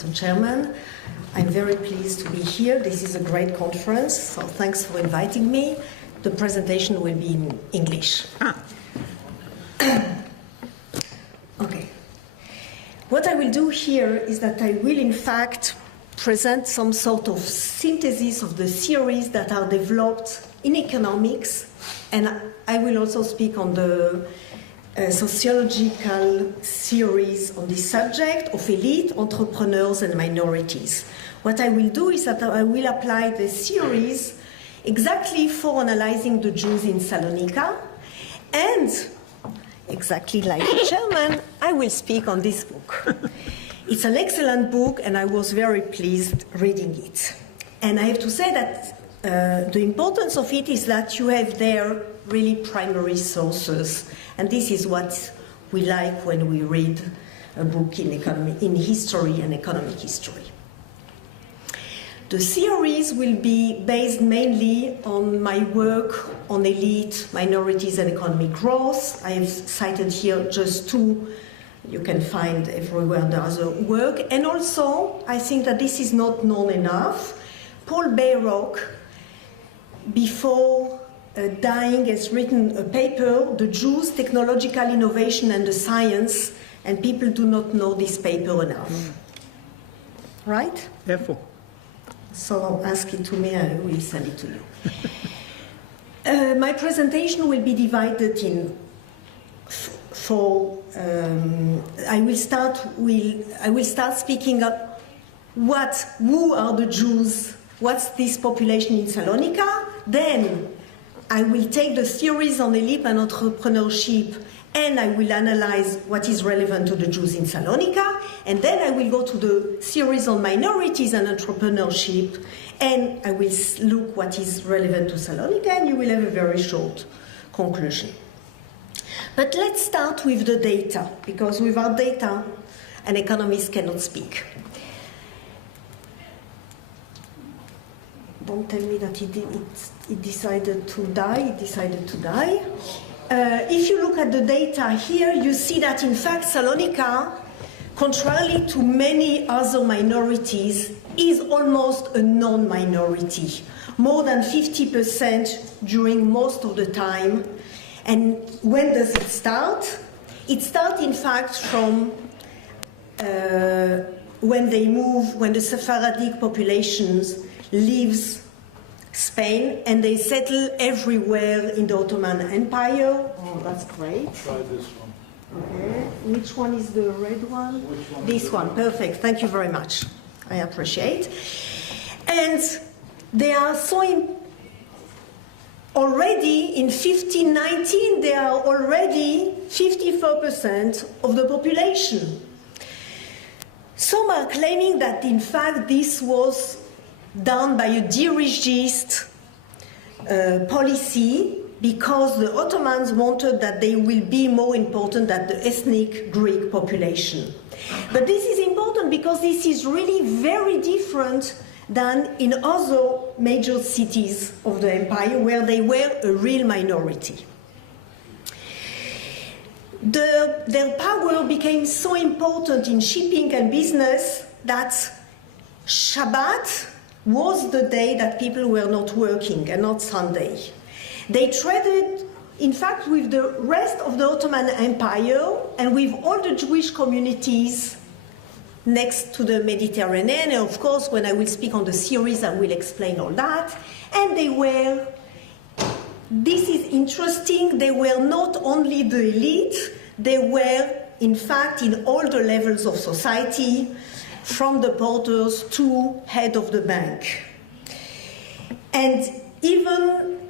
Mr. Chairman. I'm very pleased to be here. This is a great conference, so thanks for inviting me. The presentation will be in English. Okay. What I will do here is that I will, in fact, present some sort of synthesis of the theories that are developed in economics, and I will also speak on the sociological theories on this subject of elite, entrepreneurs, and minorities. What I will do is that I will apply the theories exactly for analyzing the Jews in Salonika, and exactly like the chairman, I will speak on this book. It's an excellent book, and I was very pleased reading it. And I have to say that the importance of it is that you have there really primary sources, and this is what we like when we read a book in history and economic history. The theories will be based mainly on my work on elite, minorities, and economic growth. I have cited here just two. You can find everywhere the other work. And also, I think that this is not known enough. Paul Bayrock, before dying, has written a paper, The Jews, Technological Innovation and the Science, and people do not know this paper enough. Right? Therefore. So ask it to me, I will send it to you. My presentation will be divided in four. I will start speaking of who are the Jews, what's this population in Salonika. Then I will take the theories on elite and entrepreneurship, and I will analyze what is relevant to the Jews in Salonika. And then I will go to the theories on minorities and entrepreneurship, and I will look what is relevant to Salonika, and you will have a very short conclusion. But let's start with the data, because without data, an economist cannot speak. Don't tell me that it decided to die. It decided to die. If you look at the data here, you see that, in fact, Salonika, contrarily to many other minorities, is almost a non-minority. More than 50% during most of the time. And when does it start? It starts, in fact, from when the Sephardic populations leaves Spain and they settle everywhere in the Ottoman Empire. Oh, that's great. Try this one. Okay. Which one is the red one? This one. Perfect. Thank you very much. I appreciate. And they are so already in 1519, they are already 54% of the population. Some are claiming that, in fact, this was done by a dirigist policy because the Ottomans wanted that they will be more important than the ethnic Greek population. But this is important because this is really very different than in other major cities of the empire where they were a real minority. Their power became so important in shipping and business that Shabbat was the day that people were not working and not Sunday. They traded, in fact, with the rest of the Ottoman Empire and with all the Jewish communities next to the Mediterranean. And of course, when I will speak on the series, I will explain all that. And they were, this is interesting, they were not only the elite, they were, in fact, in all the levels of society, from the porters to head of the bank. And even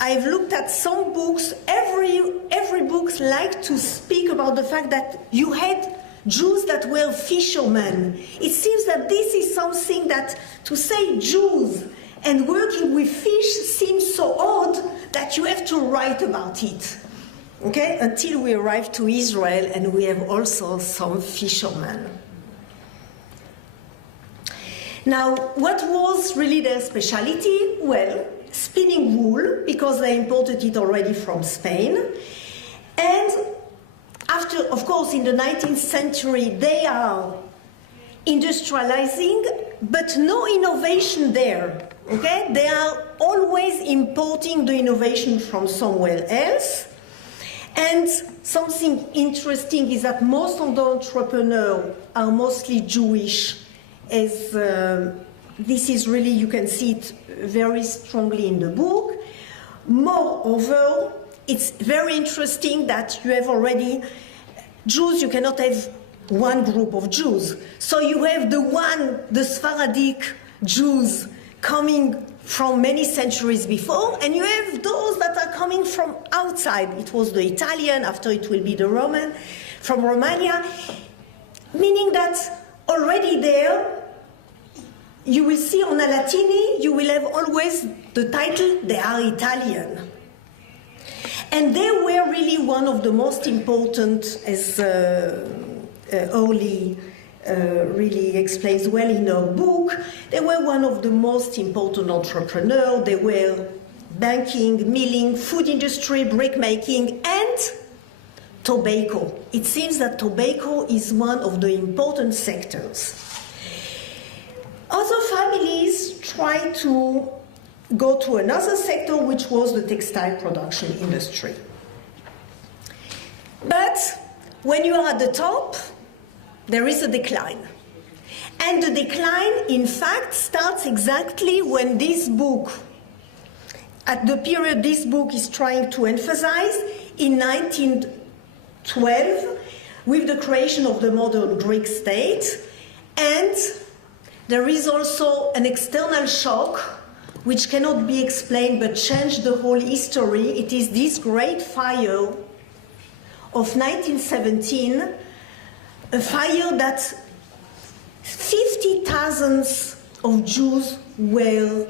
I've looked at some books, every book likes to speak about the fact that you had Jews that were fishermen. It seems that this is something that, to say Jews and working with fish seems so odd that you have to write about it. Okay? Until we arrive to Israel and we have also some fishermen. Now, what was really their specialty? Well, spinning wool, because they imported it already from Spain. And after, of course, in the 19th century, they are industrializing, but no innovation there. Okay? They are always importing the innovation from somewhere else. And something interesting is that most of the entrepreneurs are mostly Jewish, as this is really, you can see it very strongly in the book. Moreover, it's very interesting that you have already Jews, you cannot have one group of Jews. So you have the Sephardic Jews coming from many centuries before, and you have those that are coming from outside. It was the Italian, after it will be the Roman, from Romania, meaning that already there, you will see on a Latini, you will have always the title, they are Italian. And they were really one of the most important, as Orly really explains well in her book, they were one of the most important entrepreneurs. They were banking, milling, food industry, brick making, and tobacco. It seems that tobacco is one of the important sectors. Other families tried to go to another sector, which was the textile production industry. But when you are at the top, there is a decline. And the decline, in fact, starts exactly when this book, at the period this book is trying to emphasize, in 1912, with the creation of the modern Greek state. And there is also an external shock, which cannot be explained but changed the whole history. It is this great fire of 1917, a fire that 50,000 of Jews were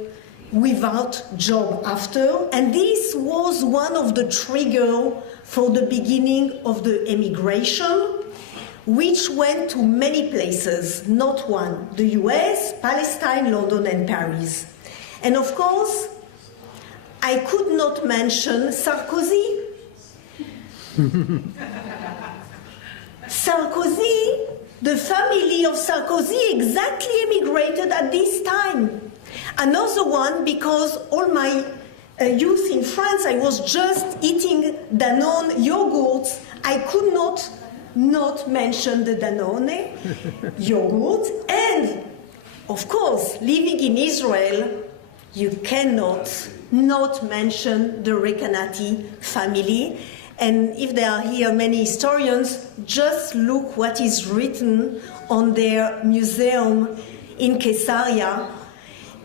without job after, and this was one of the triggers for the beginning of the emigration, which went to many places, not one, the US, Palestine, London, and Paris. And of course, I could not mention Sarkozy. Sarkozy, the family of Sarkozy exactly emigrated at this time. Another one, because all my youth in France, I was just eating Danone yogurts. I could not mention the Danone yogurt. And, of course, living in Israel, you cannot not mention the Recanati family. And if there are here many historians, just look what is written on their museum in Caesarea,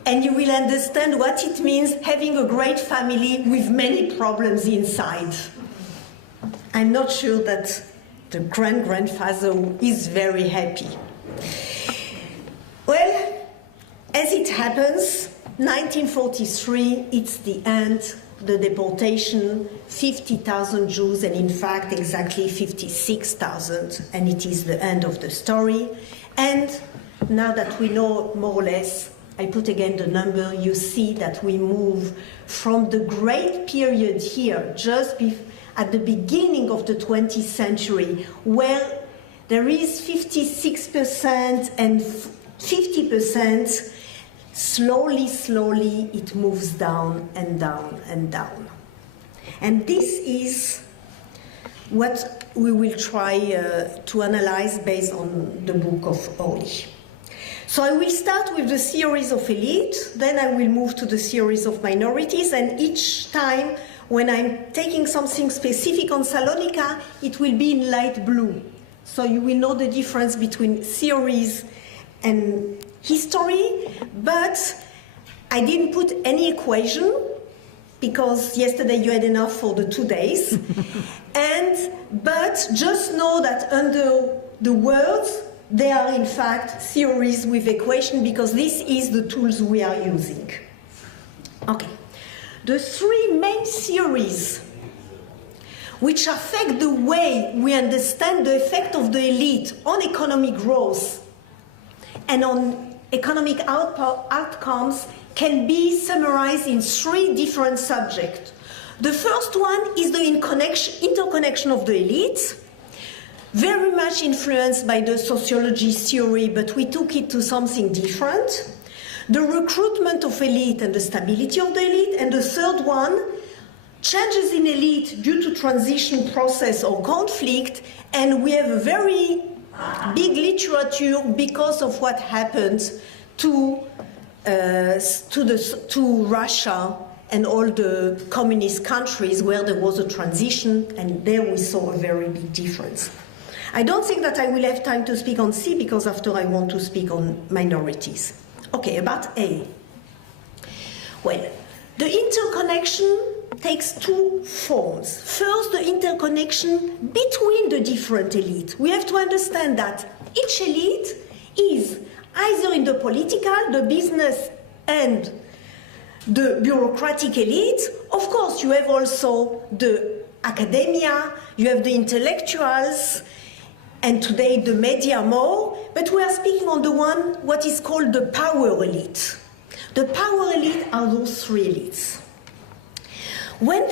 and you will understand what it means having a great family with many problems inside. I'm not sure that the great-grandfather is very happy. Well, as it happens, 1943, it's the end, the deportation, 50,000 Jews, and in fact exactly 56,000, and it is the end of the story. And now that we know more or less, I put again the number, you see that we move from the great period here, just at the beginning of the 20th century, where there is 56% and 50%, slowly it moves down and down and down. And this is what we will try to analyze based on the book of Orly. So I will start with the theories of elite, then I will move to the theories of minorities, and each time when I'm taking something specific on Salonika, it will be in light blue. So you will know the difference between theories and history, but I didn't put any equation because yesterday you had enough for the 2 days. But just know that under the words, they are in fact theories with equation, because this is the tools we are using. Okay. The three main theories which affect the way we understand the effect of the elite on economic growth and on economic outcomes can be summarized in three different subjects. The first one is the interconnection of the elite. very much influenced by the sociology theory, but we took it to something different. The recruitment of elite and the stability of the elite. And the third one, changes in elite due to transition process or conflict. And we have a very big literature because of what happened to Russia and all the communist countries where there was a transition, and there we saw a very big difference. I don't think that I will have time to speak on C, because after I want to speak on minorities. Okay, about A. Well, the interconnection takes two forms. First, the interconnection between the different elites. We have to understand that each elite is either in the political, the business, and the bureaucratic elite. Of course, you have also the academia, you have the intellectuals, and today the media more, but we are speaking on the one, what is called the power elite. The power elite are those three elites. When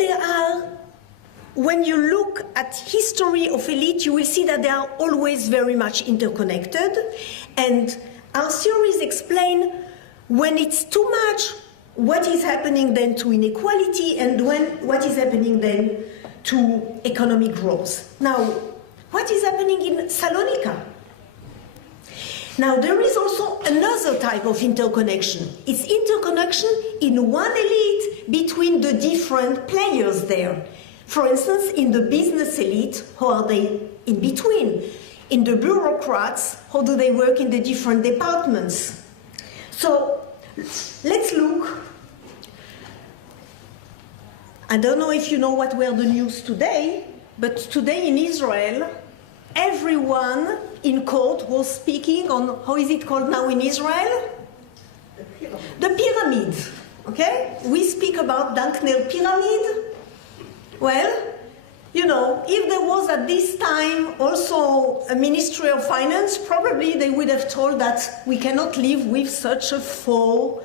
you look at history of elite, you will see that they are always very much interconnected, and our theories explain when it's too much, what is happening then to inequality, and what is happening then to economic growth. Now, what is happening in Salonika? Now, there is also another type of interconnection. It's interconnection in one elite between the different players there. For instance, in the business elite, how are they in between? In the bureaucrats, how do they work in the different departments? So, let's look. I don't know if you know what were the news today, but today in Israel, everyone in court was speaking on, how is it called now in Israel? The pyramid. Okay? We speak about Dankner pyramid. Well, you know, if there was at this time also a Ministry of Finance, probably they would have told that we cannot live with such a four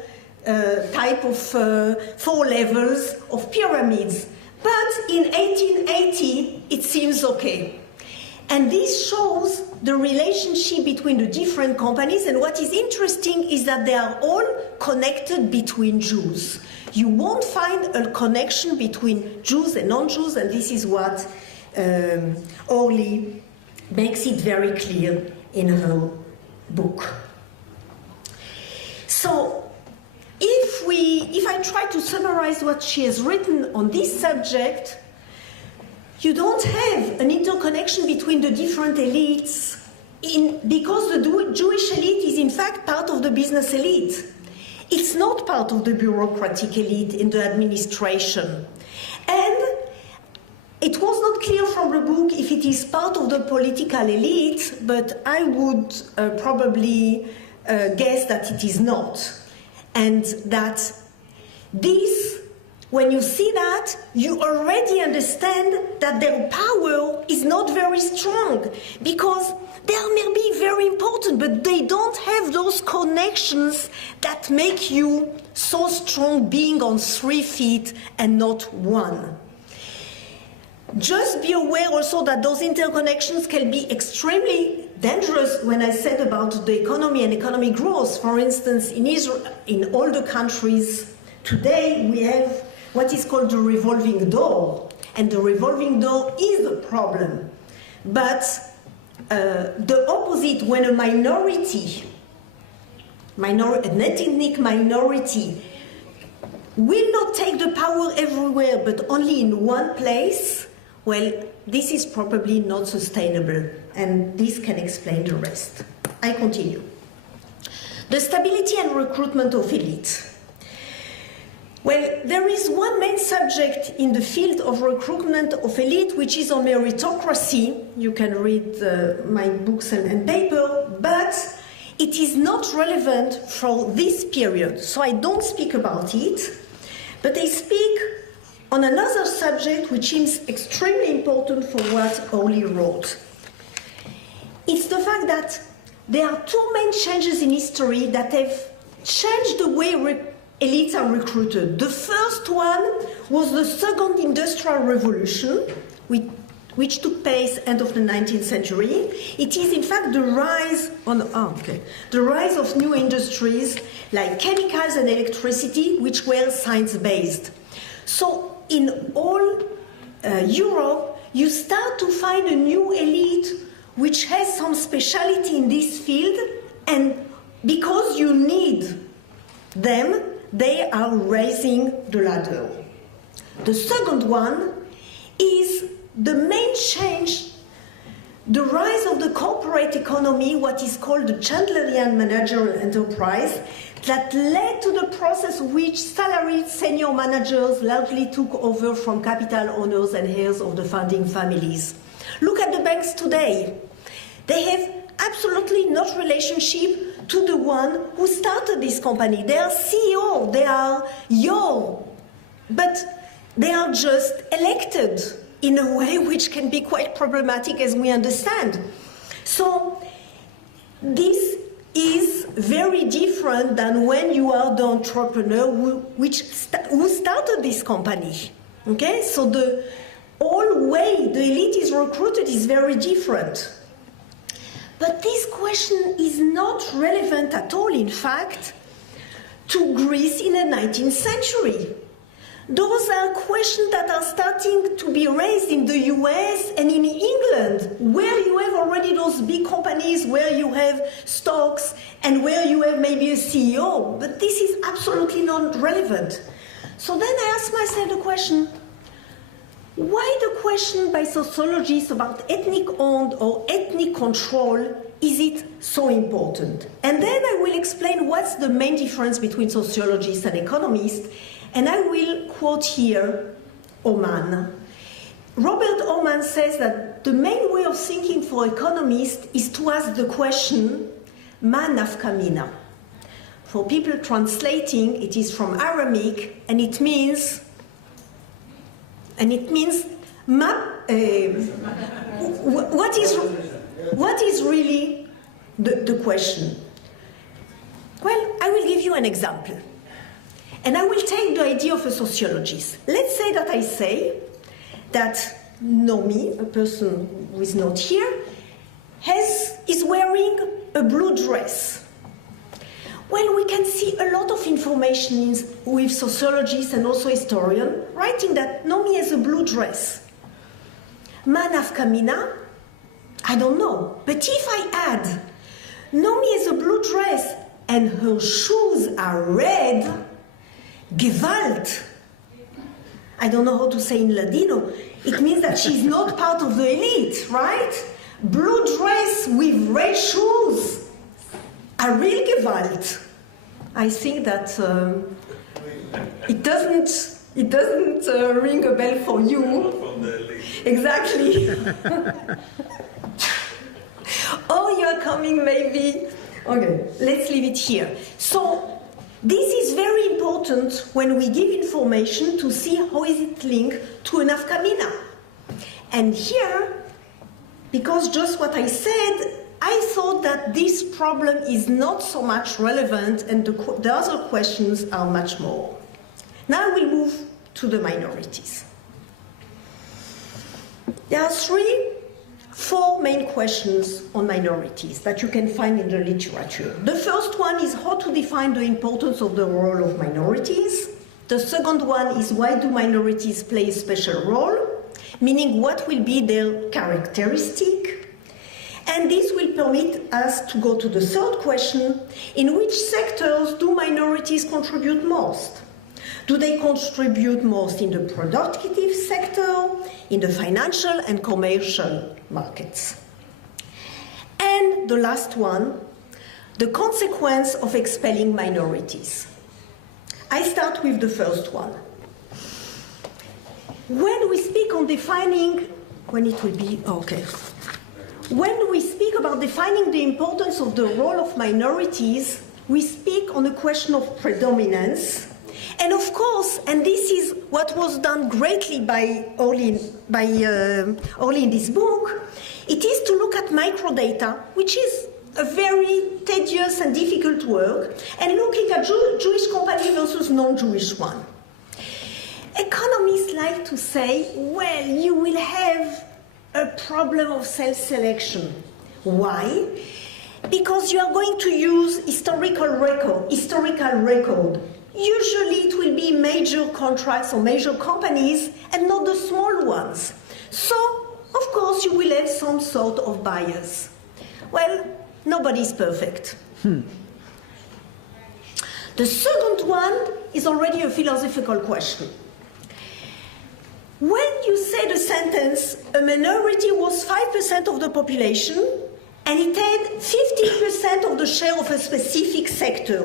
levels of pyramids. But in 1880, it seems okay. And this shows the relationship between the different companies, and what is interesting is that they are all connected between Jews. You won't find a connection between Jews and non-Jews, and this is what Orly makes it very clear in her book. So, if I try to summarize what she has written on this subject, you don't have an interconnection between the different elites because the Jewish elite is in fact part of the business elite. It's not part of the bureaucratic elite in the administration. And it was not clear from the book if it is part of the political elite, but I would probably guess that it is not. And that this, when you see that, you already understand that their power is not very strong, because they may be very important, but they don't have those connections that make you so strong being on 3 feet and not one. Just be aware also that those interconnections can be extremely dangerous. When I said about the economy and economic growth, for instance, in Israel, in all the countries today, we have what is called the revolving door. And the revolving door is a problem. But the opposite, when a minority, an ethnic minority, will not take the power everywhere, but only in one place, well, this is probably not sustainable, and this can explain the rest. I continue. The stability and recruitment of elite. Well, there is one main subject in the field of recruitment of elite, which is on meritocracy. You can read my books and paper, but it is not relevant for this period, so I don't speak about it, but I speak on another subject which is extremely important for what Orly wrote. It's the fact that there are two main changes in history that have changed the way elites are recruited. The first one was the Second Industrial Revolution, which took place end of the 19th century. It is in fact the rise of new industries like chemicals and electricity, which were science-based. So in all Europe, you start to find a new elite which has some speciality in this field, and because you need them, they are raising the ladder. The second one is the main change, the rise of the corporate economy, what is called the Chandlerian managerial enterprise, that led to the process which salaried senior managers largely took over from capital owners and heirs of the founding families. Look at the banks today. They have absolutely no relationship to the one who started this company. They are CEO, they are your, but they are just elected in a way which can be quite problematic, as we understand. So this is very different than when you are the entrepreneur who started this company. Okay, so the whole way the elite is recruited is very different. But this question is not relevant at all, in fact, to Greece in the 19th century. Those are questions that are starting to be raised in the US and in England, where you have already those big companies, where you have stocks, and where you have maybe a CEO. But this is absolutely not relevant. So then I ask myself the question, why the question by sociologists about ethnic owned or ethnic control is it so important? And then I will explain what's the main difference between sociologists and economists. And I will quote here Oman. Robert Oman says that the main way of thinking for economists is to ask the question, ma nafka mina. For people translating, it is from Aramaic, and it means what is really the question? Well, I will give you an example. And I will take the idea of a sociologist. Let's say that I say that Nomi, a person who is not here, is wearing a blue dress. Well, we can see a lot of information with sociologists and also historians writing that Nomi has a blue dress. Ma nafka mina? I don't know. But if I add, Nomi has a blue dress and her shoes are red, Gewalt. I don't know how to say in Ladino. It means that she's not part of the elite, right? Blue dress with red shoes. A real Gewalt. I think that it doesn't ring a bell for you. Exactly. Oh, you're coming maybe. Okay, let's leave it here. So this is very important when we give information to see how is it linked to a nafka mina. And here, because just what I said, I thought that this problem is not so much relevant and the other questions are much more. Now we move to the minorities. There are four main questions on minorities that you can find in the literature. The first one is how to define the importance of the role of minorities. The second one is why do minorities play a special role, meaning what will be their characteristic. And this will permit us to go to the third question, in which sectors do minorities contribute most? Do they contribute most in the productive sector, in the financial and commercial markets? And the last one, the consequence of expelling minorities. I start with the first one. When we speak on defining, when we speak about defining the importance of the role of minorities, we speak on the question of predominance. And of course, and this is what was done greatly by Orly in this book, it is to look at microdata, which is a very tedious and difficult work, and looking at Jewish company versus non-Jewish one. Economists like to say, well, you will have a problem of self-selection. Why? Because you are going to use historical record. Usually it will be major contracts or major companies and not the small ones. So, of course, you will have some sort of bias. Well, nobody's perfect. The second one is already a philosophical question. When you say the sentence, a minority was 5% of the population, and it had 15% of the share of a specific sector,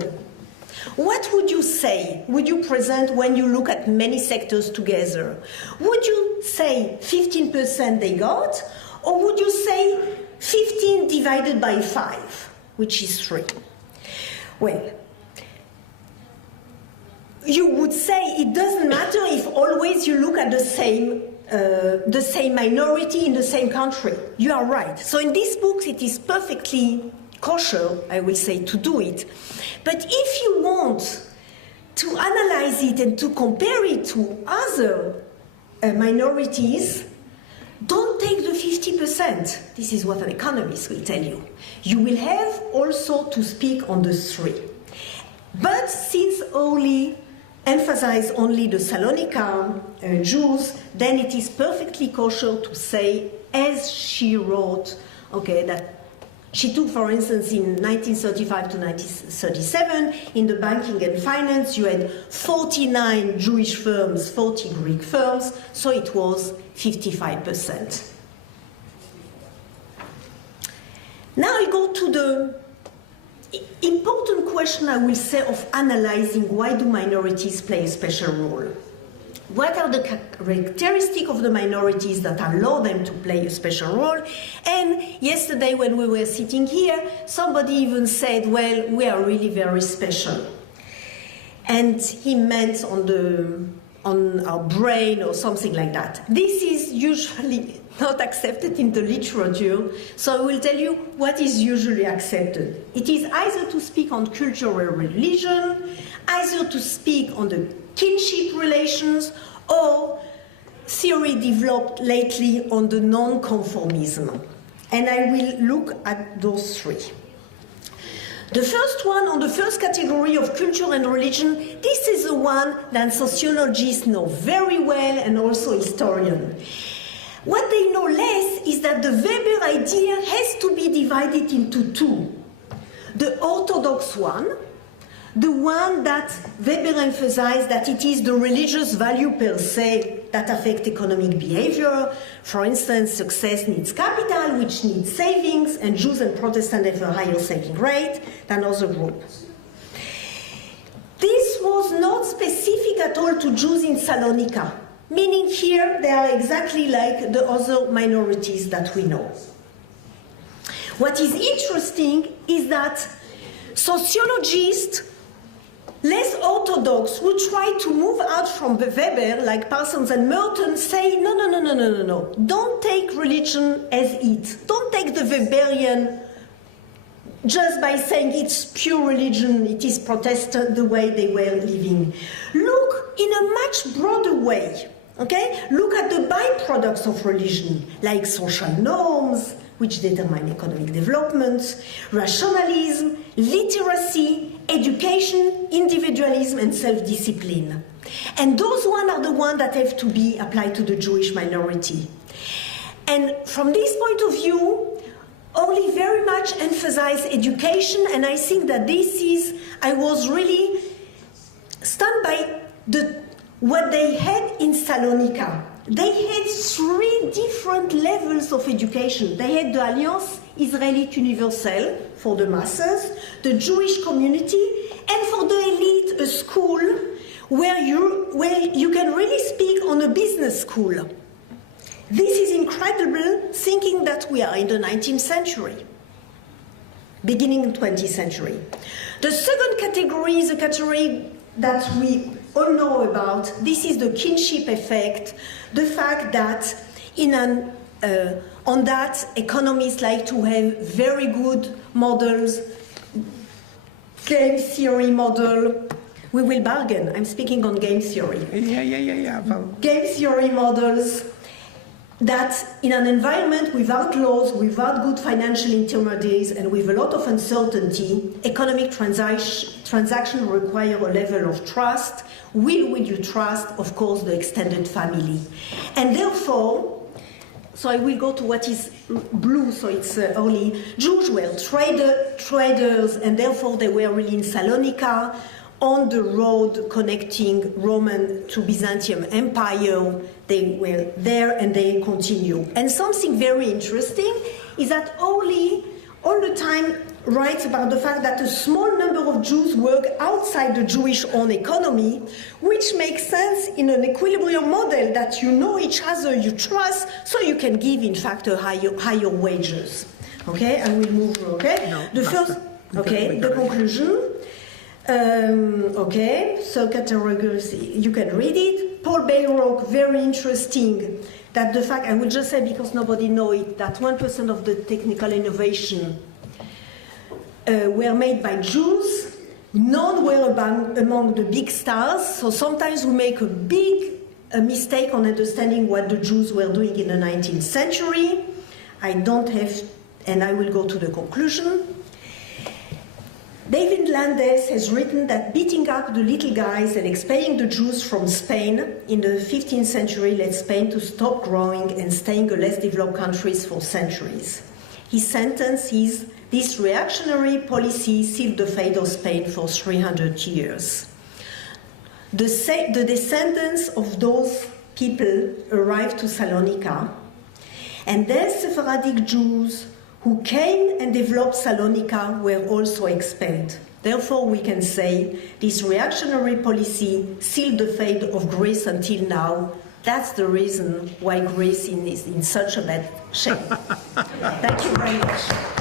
what would you say? Would you present when you look at many sectors together? Would you say 15% they got, or would you say 15 divided by 5, which is 3? Well, you would say it doesn't matter if always you look at the same minority in the same country. You are right. So in these books it is perfectly kosher, I will say, to do it. But if you want to analyze it and to compare it to other minorities, don't take the 50%. This is what an economist will tell you. You will have also to speak on the 3. But since emphasize only the Salonika Jews, then it is perfectly kosher to say, as she wrote, okay, that she took, for instance, in 1935 to 1937, in the banking and finance, you had 49 Jewish firms, 40 Greek firms, so it was 55%. Now I go to the important question, I will say, of analyzing why do minorities play a special role. What are the characteristics of the minorities that allow them to play a special role? And yesterday when we were sitting here, somebody even said, well, we are really very special. And he meant on our brain or something like that. This is usually not accepted in the literature, so I will tell you what is usually accepted. It is either to speak on culture or religion, either to speak on the kinship relations, or theory developed lately on the non-conformism. And I will look at those 3. The first one, on the first category of culture and religion, this is the one that sociologists know very well and also historians. What they know less is that the Weber idea has to be divided into 2. The orthodox one, the one that Weber emphasized that it is the religious value per se that affect economic behavior. For instance, success needs capital, which needs savings, and Jews and Protestants have a higher saving rate than other groups. This was not specific at all to Jews in Salonika, meaning here they are exactly like the other minorities that we know. What is interesting is that sociologists, less orthodox, who try to move out from the Weber, like Parsons and Merton, say, no. Don't take religion as it. Don't take the Weberian just by saying it's pure religion, it is Protestant, the way they were living. Look in a much broader way, okay? Look at the byproducts of religion, like social norms, which determine economic development, rationalism, literacy, education, individualism, and self-discipline. And those ones are the ones that have to be applied to the Jewish minority. And from this point of view, only very much emphasize education, and I think that this is, I was really stunned by what they had in Salonika. They had 3 different levels of education. They had the Alliance Israélite Universelle for the masses, the Jewish community, and for the elite, a school where you can really speak on a business school. This is incredible, thinking that we are in the 19th century, beginning 20th century. The second category is a category that we all know about. This is the kinship effect, the fact that on that economists like to have very good models, game theory model. We will bargain. I'm speaking on game theory. Yeah. Game theory models. that in an environment without laws, without good financial intermediaries, and with a lot of uncertainty, economic transactions require a level of trust. Will you trust, of course, the extended family? And therefore, so I will go to what is blue, so it's only Jews were traders, and therefore they were really in Salonika, on the road connecting Roman to Byzantium Empire. They were there and they continue. And something very interesting is that all the time writes about the fact that a small number of Jews work outside the Jewish-owned economy, which makes sense in an equilibrium model that you know each other, you trust, so you can give, in fact, a higher wages. Okay, and we'll move, okay? No, the first, okay, the conclusion. Okay, so categories, you can read it. Paul Bayrock, very interesting, that the fact, I will just say because nobody knows it, that 1% of the technical innovation were made by Jews. None were among the big stars, so sometimes we make a big mistake on understanding what the Jews were doing in the 19th century. I don't have, and I will go to the conclusion. David Landes has written that beating up the little guys and expelling the Jews from Spain in the 15th century led Spain to stop growing and staying a less developed country for centuries. His sentence is, this reactionary policy sealed the fate of Spain for 300 years. The descendants of those people arrived to Salonika, and their Sephardic Jews who came and developed Salonika were also expelled. Therefore, we can say this reactionary policy sealed the fate of Greece until now. That's the reason why Greece is in such a bad shape. Thank you very much.